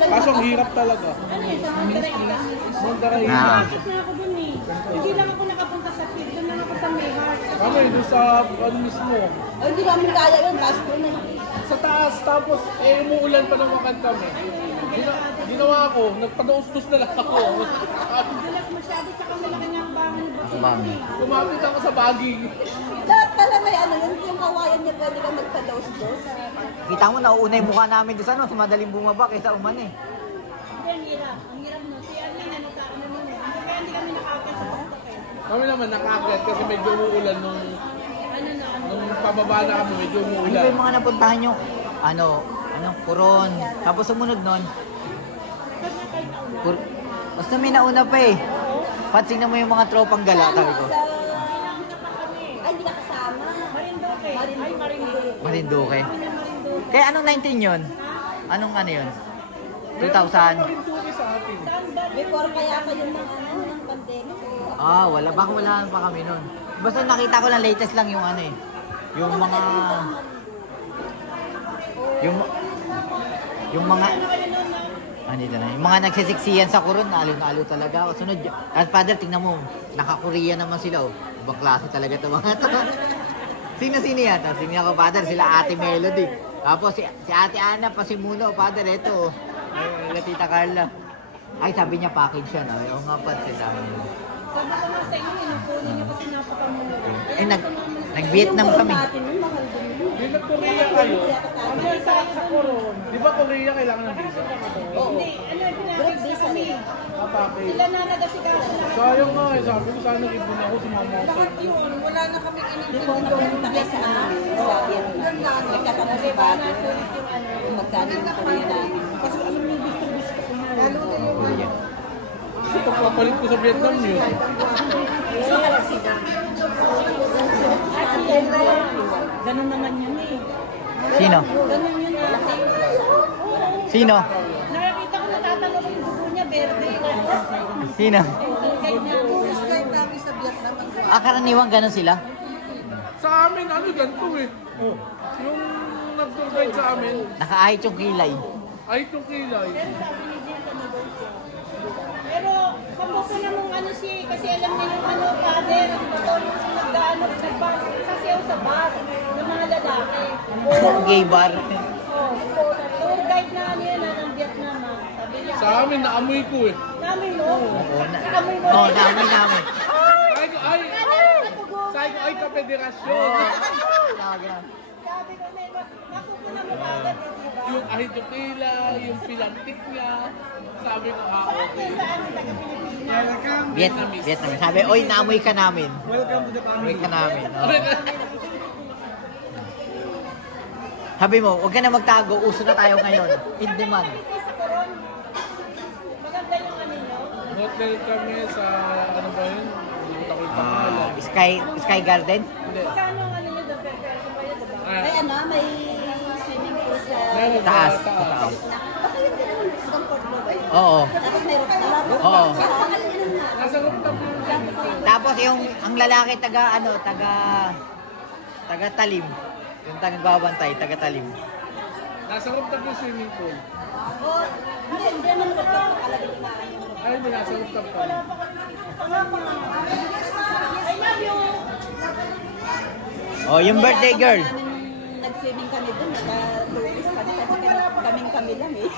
Kaso ang hirap talaga. Ano yun, sa Monterrey ka? Monterrey. Nakapit na ako dun eh. Hindi lang ako nakapunta sa field, doon lang ako sa Mayheart. Kami, doon sa ano mismo. Ay, hindi namin kaya yun, taas ko na. Sa taas, tapos umuulan pa naman kami. Ginawa ko, nagpadaustos na lang ako. Dulas masyado, tsaka malaki nga ang bangan ni Bato. Kumapit ako sa baging. Lahat pala may ano yun, yung kawayan niya pwede kang magpa-dos-dos. Kita mo, nauuna yung mukha namin doon sa ano, sa madaling bumaba kaysa uman eh. Hindi, ang hirap. Ang hirap no. Si Arlene, ano ka, ano nun eh. Kaya hindi kami nakakit sa tuktok eh. Kami naman nakakit kasi medyo umuulan nung nung pababa na kami, medyo Ano ba umuulan. yung mga napuntahan nyo? Ano, Puron. Tapos sumunod nun, basta may nauna pa eh. Patsing na mo yung mga tropang gala, sabi ko. Ay, hindi ka kasama. Marinduque. Ay, Marinduque. Marinduque. Kaya anong 19 yun? Anong ano yun? 2000? Marinduque sa atin. Before kaya kayo ng ano, ng pandemic. Ah, wala. Baka wala pa kami nun. Basta nakita ko lang latest lang yung ano eh. Yung mga... Yung mga... Ano na, yung mga nagsisiksiyan sa Coron, nalo talaga. Sunod, at father, tingnan mo, naka-Korea naman sila oh. Ibang klase talaga ito mga ito. Sino yan? Sino ako, father? Sila Ate Melody. Tapos si Ate Ana, pasimuno, father, ito oh. Ay, Tita Carla. Ay, sabi niya package siya, no? Oo nga pa, sila. Sabi ko nga sa inyo, inupunin niyo kasi napakamura. Eh, nag-Vietnam kami. Di nag-Korea kayo? Ano yung sa Coron? Di ba Korea kailangan ng visa? Hindi, ano, pinakita kami. Kapapay. Sila na nagasikaso lang. Sayang nga eh, sabi ko sana nag-ibon ako sa mga mga Bakit yun? Wala na kami Hindi ko napunta kayo sa ano, sa Vietnam. Nagkatapos sa bago. Magkano yung Korea namin. Kasi alam mo, gusto ko yun. Kasi pagpapalit ko sa Vietnam yun. Gusto ka lang sila. Kasi ganun naman yun eh. Sino? Ganun yun ate. Sino? Nakakita ko natatanong ko yung dugo niya, berde. Sino? Kahit na. Tourist guide namin sa Vietnam. Ah, karaniwang ganun sila? Sa amin, ano, ganito eh. Yung nag-tour guide sa amin, Nakaahit yung kilay. ay itong kilay. Pero sabi ni Jill sa negosyo. Pero, pagbuko na mong ano siya, kasi alam niya yung ano, father, ito yung nagdaano, nagsasayaw sa bar ng mga lalaki. Gay bar. Oh, tour guide na ano yan, ng Vietnam ah. Sabi niya, Sa amin, naamoy ko eh. namin mo. Oo, Amoy mo. Oo, namin namin. Sabi ko, ay, kapederasyon. Sabi ko na, nakukunan mo agad eh, diba? Yung ahit yung kilay, yung pilantik niya. Sabi ko, Saan okay. yun sa amin, taga-Pilipinas? Vietnam. Sabi, oy, naamoy ka namin. Welcome to the Naamoy ka namin. Oo. Sabi mo, huwag ka na magtago. Uso na tayo ngayon. In demand. Sa Coron, maganda yung ano nyo. Hotel kami sa, ano ba yun? Buta ko yung pangalan. Sky Garden? Hindi. Magkano ang ano nyo doon, per person ba yun, diba? May ano, may swimming pool sa... Meron Taas. sa taas. Baka yun din naman comfort mo ba yun? Oo. Tapos may rooftop. Oo. Baka yun na. Nasa rooftop yun. Tapos yung ang lalaki taga talim. Yung taga babantay, taga talim. Nasa rooftop yung swimming pool. Oh, hindi naman rooftop. Talaga din na. Ay, hindi, nasa rooftop pa. I love you! Oh, yung birthday girl. Nag-swimming kami dun, naka-tourist kami kasi kaming kami lang eh.